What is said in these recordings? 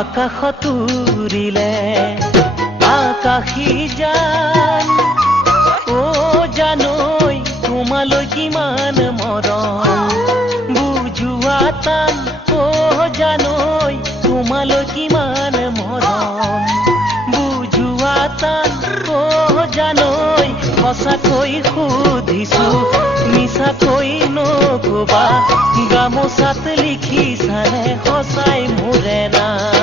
আকাশত উৰিলে আকাশী জান ও জানৈ তোমালৈ কিমান মৰম বুজোৱা টান ও জানৈ তোমালৈ কিমান মৰম বুজোৱা টান ও জানৈ সঁচাকৈ সুধিছো মিছাকৈ নকবা গামোচাত লিখিছানে সঁচাই মোৰে নাম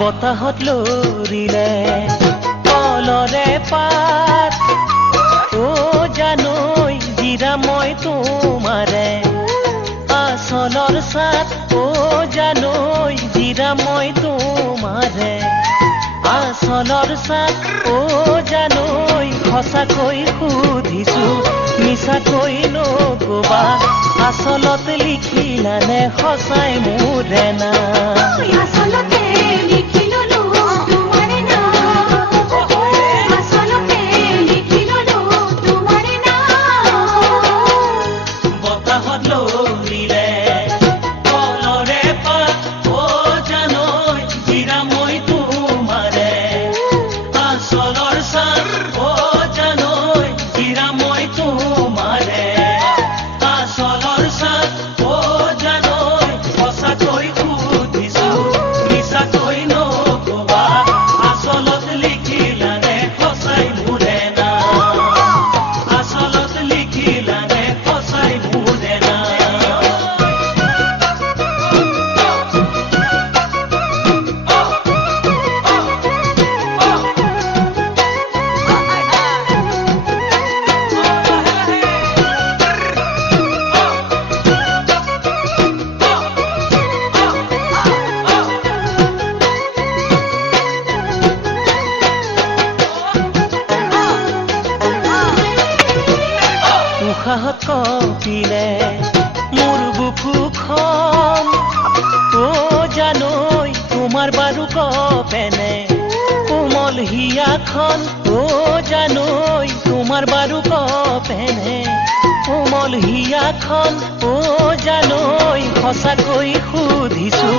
বতাহত লৰিলে কলৰে পাত ও জানৈ জিৰা মই তোমাৰে আচলৰ সাত ও জানৈ জিৰা মই তোমাৰে আচলৰ সাত ও জানৈ সঁচাকৈ সুধিছো মিছাকৈ নকবা আচলত লিখিলানে সঁচাই মোৰে নাম উশাহত কঁপিলে মোৰ বুকুখন ও জানৈ তোমাৰ বাৰু কপেনে কোমল হিয়াখন ও জানৈ তোমাৰ বাৰু কপেনে কোমল হিয়াখন ও জানৈ সঁচাকৈ সুধিছো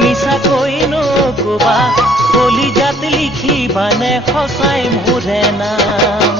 মিছাকৈ নকবা কলিজাত লিখিবানে সঁচাই মোৰে নাম